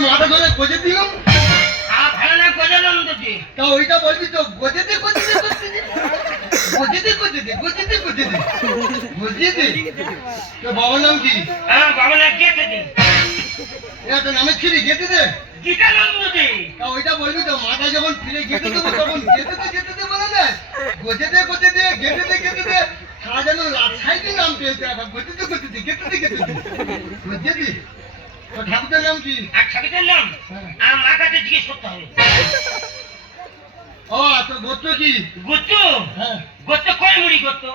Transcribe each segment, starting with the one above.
মাথা ধরে গজে দিলাম। ভালো না গজালাম তোকে। তা ওইটা বলবি তো গজেতে গজেতে গজেতে গজেতে গজেতে গজেতে গজেতে গজেতে। তো বাবার নাম কি? বাবা না গেতে দে। এটা নামে ছিলি গেতে দে। গীতানন্দ দে। তা ওইটা বলবি তো মাথা যখন ফিরে গেতে দেবো তখন গেতে দে বলে না। গজেতে গজেতে গেতে দে সারা যেন লাছাইতে নাম পেয়েছে আবার গজেতে গজেতে গেতে দে গজেতে। তো ঠাকুরের নাম কি? আর ঠাকুরের নাম মা কাছে জিজ্ঞেস করতে হবে। ও তোর গোত্র কি? গোত্র? হ্যাঁ গোত্র কয় মুড়ি গোত্র?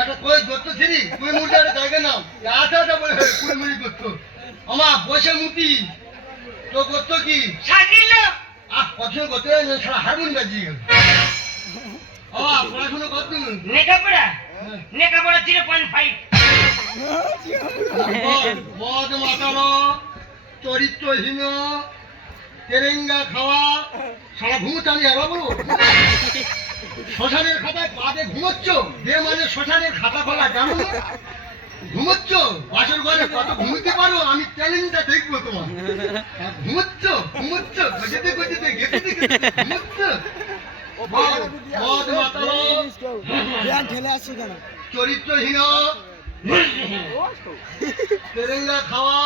এটা কই গোত্র ছিলি? কুই মুড়ির জায়গা নাও আটা বলে কুই মুড়ি গোত্র। আমা বসে মুতি তো গোত্র কি? সাজিল কত গোত্র সারা হারমোন বাজিয়ে গেল। পড়াশুনো কত? নেকাপড়া 0.5। মদ মাতানো চরিত্রহীন তেরেঙ্গা খাওয়া সারা ঘুমোচ্ছে। আমি এবার বলবো শ্মশানের খাতায় পাদে ঘুমোচ্ছ যে মানে শ্মশানের খাতা খোলা জানো না? ঘুমোচ্ছ বাসর ঘরে কত ঘুমোতে পারো আমি চ্যালেঞ্জটা দেখবো তোমার। ঘুমোচ্ছ ঘুমোচ্ছ গজেতে গজেতে গেতে ঘুমোচ্ছ। মদ মাতানো চরিত্রহীন তেরেঙ্গা খাওয়া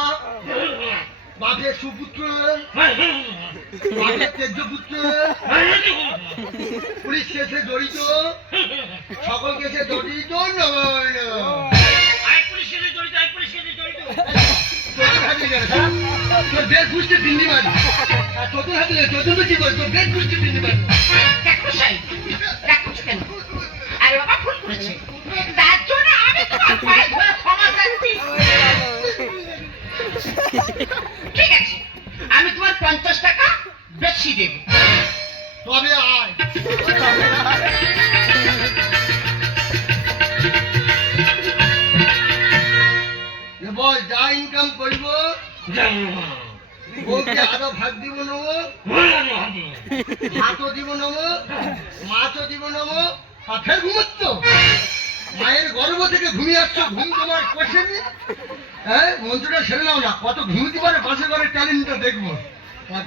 বাঘের সুপুত্র বাঘের তেজ্য পুত্র পুলিশ কেসে জড়িত সকল কেসে জড়িত নয় না। তোর বেশ বুঝতে দিন্দি মারি চতুর হাতে চতুর্থ কি বল তোর বেশ বুঝতে দিন্দি মারি। আরে বাবা ভুল করেছে তার জন্য আমি তোমার পায়ে ধরে ক্ষমা চাচ্ছি। ঠিক আছে আমি তোমার 50 টাকা বেশি দেব। তবে আয় বল যা ইনকাম করব বউকে আরো ভাগ দিব নেবো ভাতও দিব নেবো মাছও দিব নেবো। আর ফের ঘুমোচ্ছ মায়ের গর্ভ থেকে ঘুমিয়ে আসছো ঘুম তোমার কষেনি। হ্যাঁ মন্ত্রটা সেরে নাও না কত ঘুমোতে পারে পাশে ঘরে ট্যালেন্টটা দেখবো।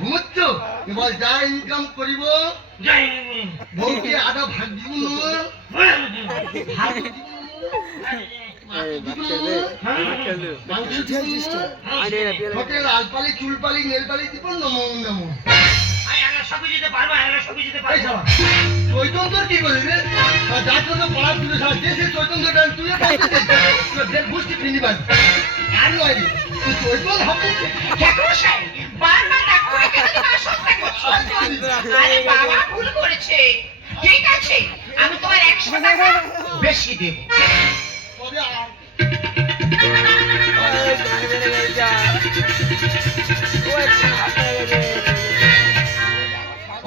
ঘুমোচ্ছ এবার যা ইনকাম করিব বউকে আরো ভাগ দিব নেবো ভাত হোটেল আলপালি চুলপালি নেলপালি দিব নমো নমো। চৈতন্যর কি করবি রে যার জন্য পাড়ার তুলে দেশের চৈতন্যটা তুলে বুঝতে ফিনি পারি আর নয় তুই চৈতন্য হবে বাবা ভুল করেছে। ঠিক আছে আমি তোমার 100 টাকা বেশি দেব। তবে আর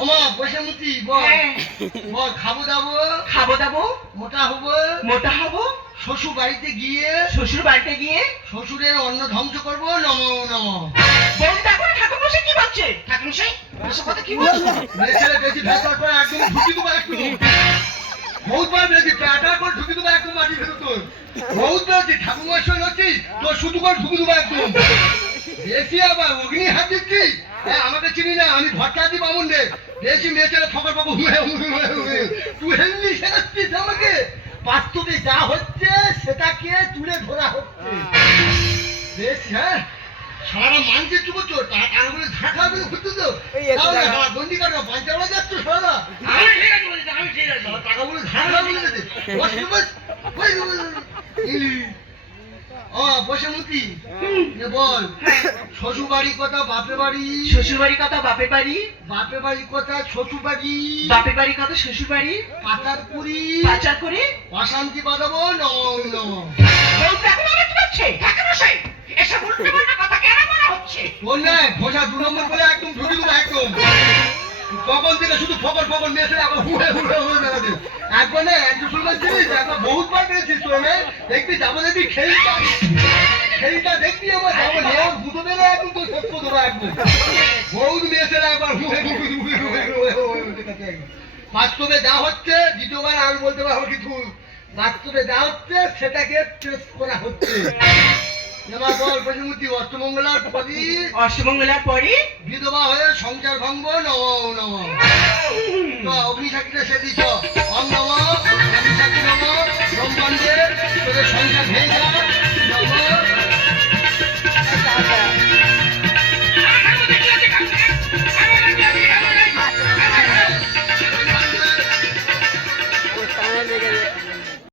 ওমা বসে মুতি বল বল খাবো দাবো মোটা হবো শ্বশুর বাড়িতে গিয়ে শ্বশুরের অন্ন ধ্বংস করবো নমো নমো। ঠাকুর মশাই কি বলছে? ঠাকুর মশাই কথা কি বলছে? ছেলে বেশি ভেতর করে একদম ঢুকি দেবো একটু বহুত বার বেশি প্যাটা করে ঢুকি দেবো একদম মাটি ফেরত তোর বহুত বেশি ঠাকুর মশাই হচ্ছিস তোর শুধু করে ঢুকি দেবো একদম বেশি আবার অগ্নি হাত দিচ্ছিস। হ্যাঁ আমাকে চিনি না আমি ভট্টাদি বামুন রে বেশি মেয়ে ছেলে ফকর পাবো তুই হেললি শেখাচ্ছিস আমাকে। বাস্তবে যা হচ্ছে সেটাকে তুলে ধরা হচ্ছে বেশ। হ্যাঁ সারা মানছে চুপ করছো টাকাগুলো ঝাঁকা করে ঘুরতে তো বন্দি কাটা পাঞ্চাওয়া যাচ্ছ সারা টাকাগুলো ঝাঁকা বলে গেছে বসে মুতি বল শ্বশুর বাড়ি কথা বাপের বাড়ি বাপের বাড়ি কথা শ্বশুর বাড়ি বাপের বাড়ি কথা শ্বশুর বাড়ি পাচার করি অশান্তি বাঁধাবো নম নম। বল না ঘোষা 2 নম্বর বলে একদম ঢুকে দেবো একদম কখন থেকে শুধু ফকর মেয়েছে এখন হুড়ে বেড়াতে একবার না একজন শুনবার জিনিস একবার বহুতবার পেয়েছিস তোর দেখবি যাবো দেখবি খেলটা দেখবি আমার যাবো নেওয়ার দুটো বেলা একদম তো সত্য ধরা একদম বহুত মেয়েছে একবার বাস্তবে যা হচ্ছে দ্বিতীয়বার আমি বলতে পারবো কিছু বাস্তবে যা হচ্ছে সেটাকে টেস্ট করা হচ্ছে। এবার বল প্রতিমূর্তি অষ্টমঙ্গলার পরই অষ্টমঙ্গলার পরে বিধবা হয়ে সংসার ভঙ্গ নব নব অগ্নি সাক্ষীটা সে দিছ অঙ্গ